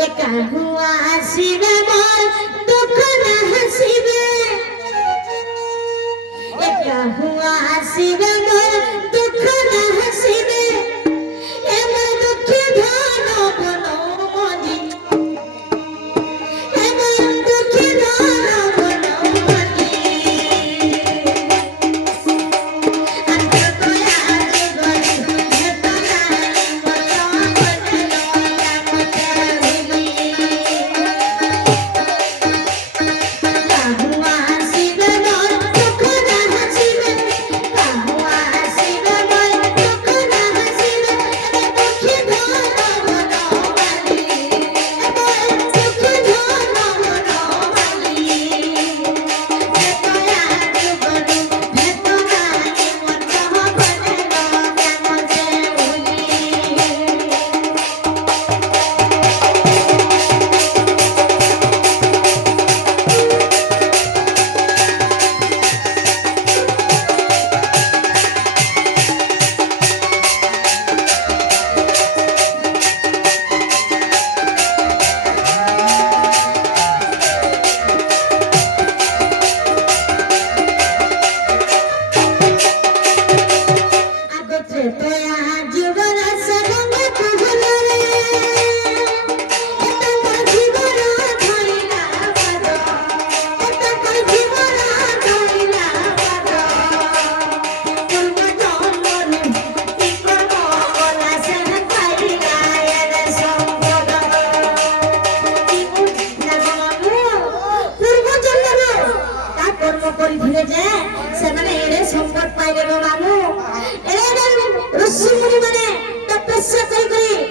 একা হুয়া আসিবে মোর দুঃখ না হাসিবে একা হুয়া আসিবে মোর দুঃখ না হাসিবে এমন দুঃখে ধন বন মনি এমন দুঃখে ধন বন মনি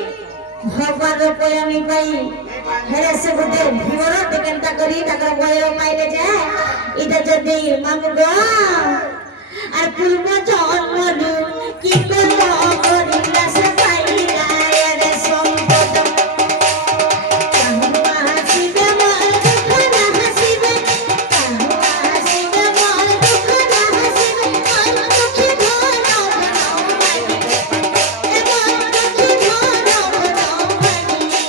भगवान पयामी पाई हेरे से गोटे भीमर टिकेनता करी ताकर बयर पाइले जे इटा जदी मामु गो আর পূর্ব জন্মলু কি করব করিলা সে পাইলা রে সম্পদ কাহুয়া হাসিবে মোর দুঃখ না হাসিবে কাহুয়া হাসিবে মোর দুঃখ না হাসিবে মোর দুঃখে ধন বনমানি এমন দুঃখে ধন বনমানি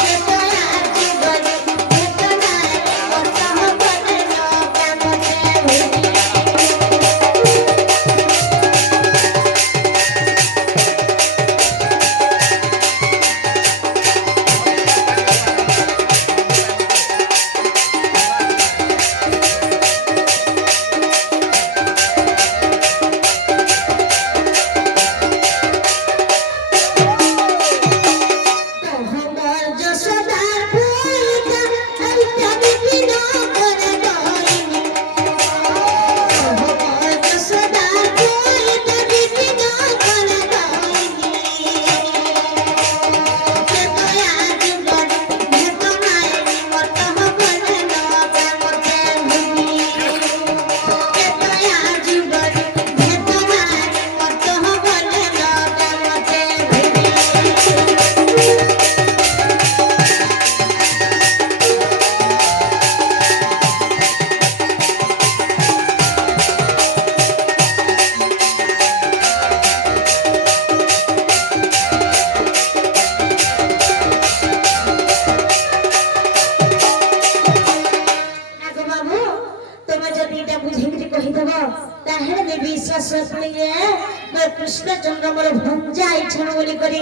কেতয়া জীবন কেতনায় মত হবনে কেমনে कृष्णचंद्र मोर भंजा इच्छन बोली करी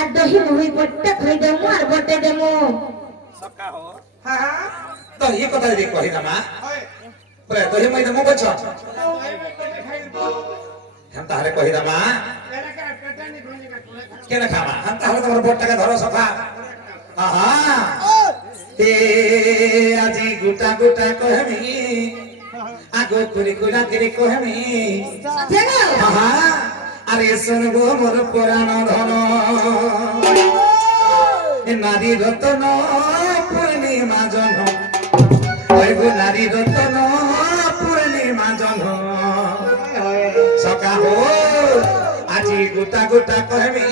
आ दही मोहि बट्टा खई देमु आर बट्टे देमु सका हो हां हां तो ये कथा रे कहि दमा पुरा दही मोहि देमु बछ हम तारे कहि दमा केना खामा हम तारे तोर बट्टा का धरो सखा हां हां ते आजी गुटा गुटा कहमी आगो कुरी कुला तेरे कहमी हां हां अरे सुनबो मोर पुराण धन नारी रतन पूर्णिमा जन गो नारी रतन पूर्णिमा जन सका हो আজি গোটা গোটা कहमी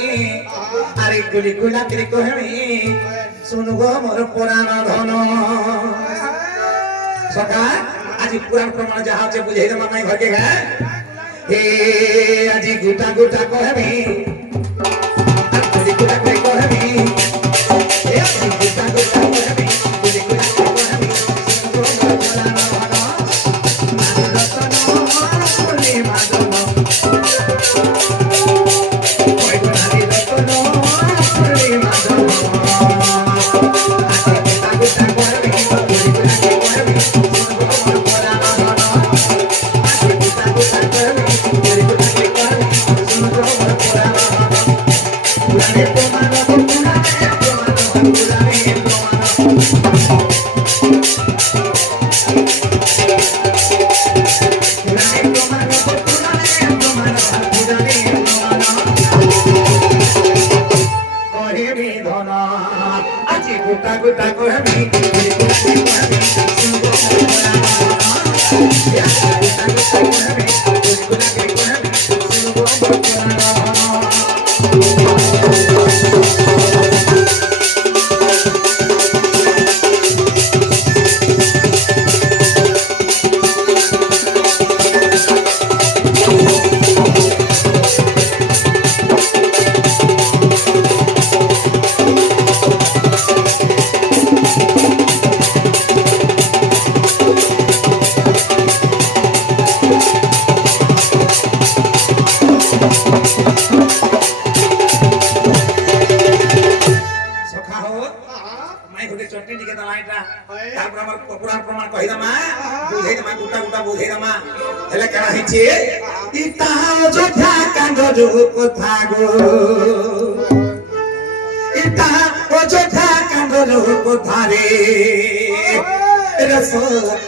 अरे गुली गुला तेरे कहमी सुनबो मोर पुराण धन सका আজি पुराण प्रमाण जहाँ से बुझे मामाई घर के है हे আজি গোটা গোটা कहमी गुली गुला तेरे कहमी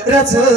Rasa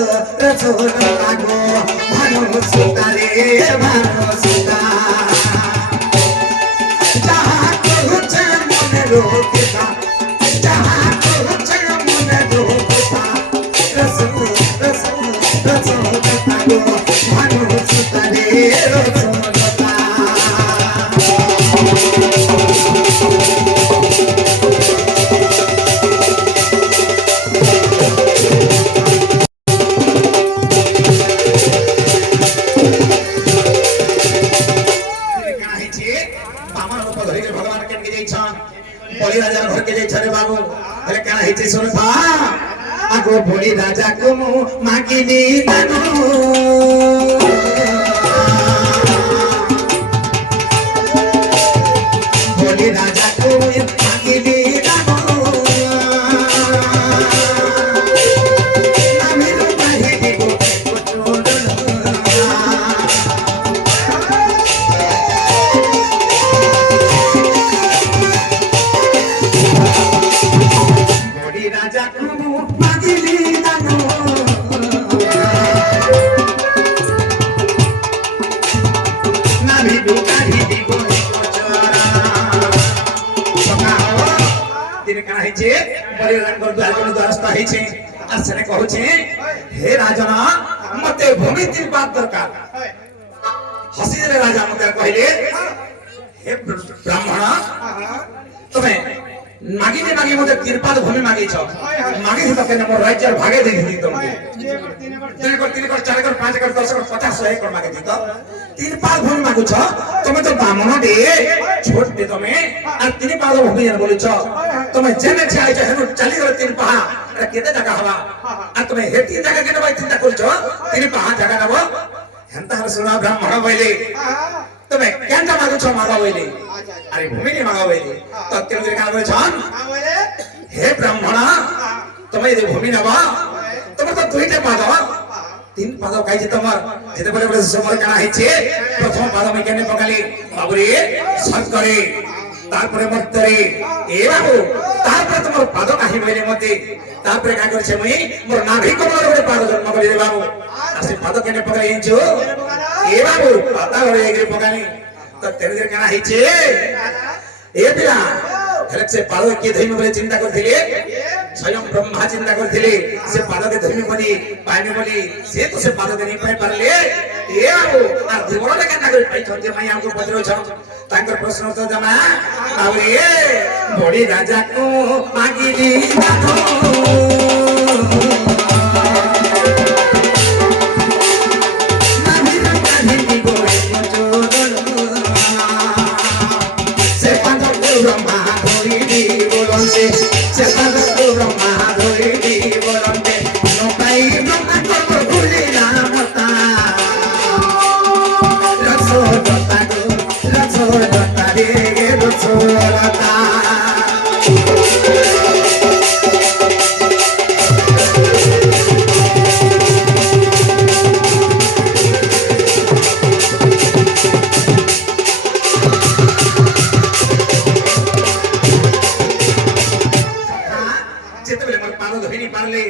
নি পারলে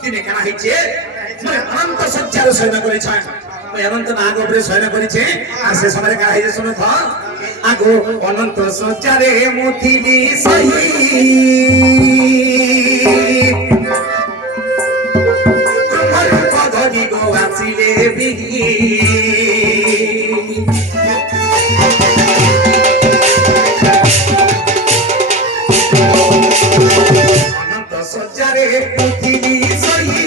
দিনে কেনা হইছে মানে অনন্ত সজ্জার শয়ন করেছে ওই অনন্ত নাগ উপরে শয়ন করেছে আর সে সময় কারা হইছে শুনো তো আগো অনন্ত সজ্জারে মুথিলি সহি আমার পদনি গো আসিলে বিহি অনন্ত সজ্জারে মুথিলি সহি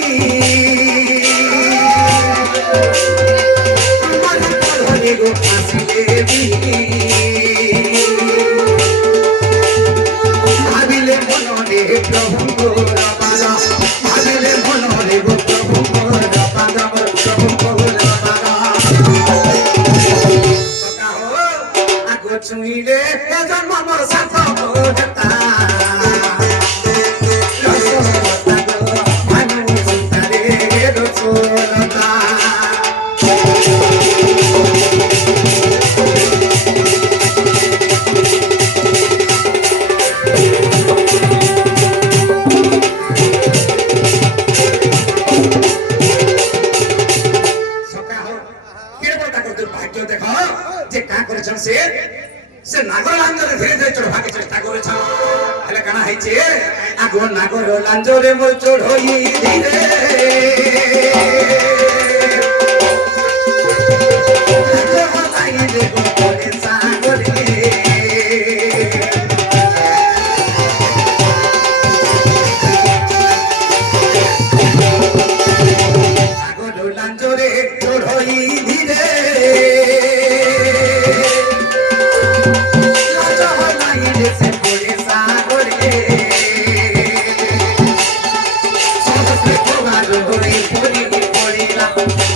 আমার পদনি গো আসিলে বিহি ভাবিলে মনরে প্রভু গোরাপাদ ভাবিলে মনরে প্রভু গোরাপাদ প্রভু গোরাপাদ সকা হো আগো ছুইলে জন্ম মোর সাথ গোটা সে নাগর লাঞ্জরে ধীরে ধীরে চড় ভাগে চেষ্টা করেছ হেলে কানা হইছে আগো নাগর লাঞ্জরে মোর চড় হই ধীরে আগো লাঞ্জরে চড় হই ধীরে se pone sagore solo se pogado y pori la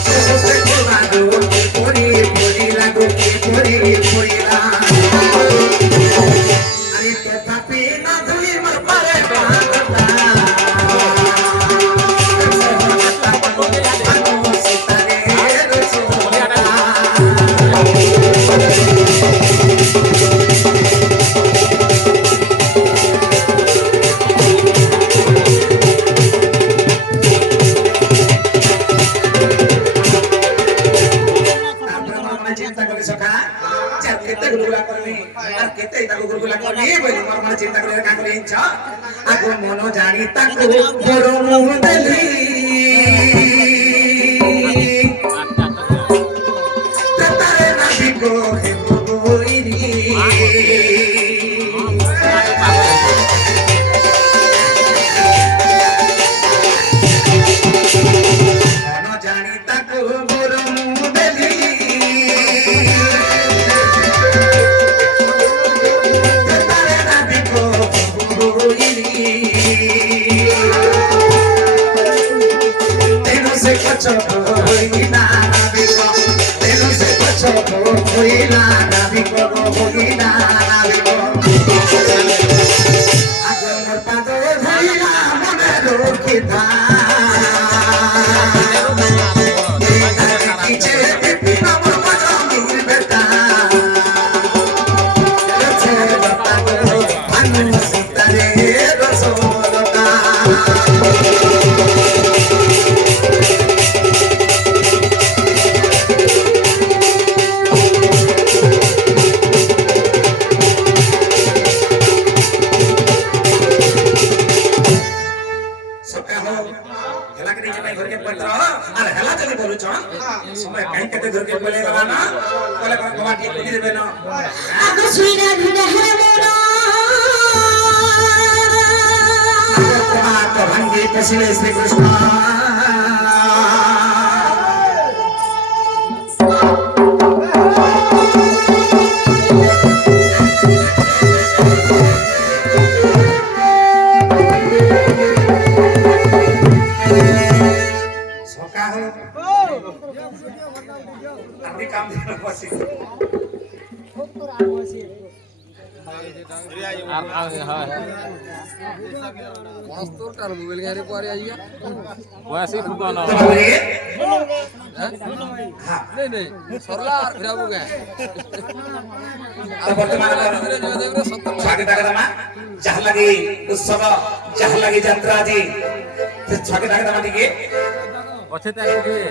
solo se pogado y pori la go pori la ari to tapi na dhuli mar pare bhagata চিন্তা করে কাজ করে ইচ্ছা আগো মন জানি তাকো গরম দেলি তারে নাবি গো হে বইরি মন জানি তাকো গরম দেলি সময় কাই কেতে ধরকে বলে গলা না বলে কোন কবাটি খুলি দেবে না আগো সুইরা ধুনা হে মোরা তো ভাঙ্গি পশিলে শ্রী কৃষ্ণ সকা হো আপনি কাম দিয়ে বসি मोबाइल गाड़ी पर आइए वैसे ही फुटवाना नहीं नहीं सरला फिर आपको क्या स्वागत जहाँ लगी उत्सव जहाँ लगी यात्रा जी ସେ ଛକେ ଡାକେ ଦବା ଟିକେ ଅଛେ ତାର ଟିକେ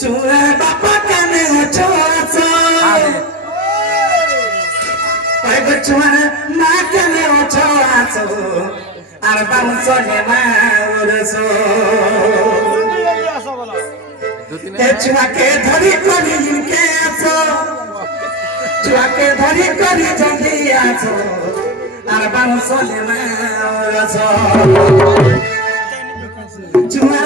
ଚୁଆ ବାପା କାନେ ଅଛାସ ପାଇବେ ଚୁଆ ମା କାନେ ଅଛାସ আর বাউন্স নেমা ওরসো এ চুয়াকে ধরি করি কে আসো চুয়াকে ধরি করি জলদি আসো আর বাউন্স নেমা ওরসো চুয়ার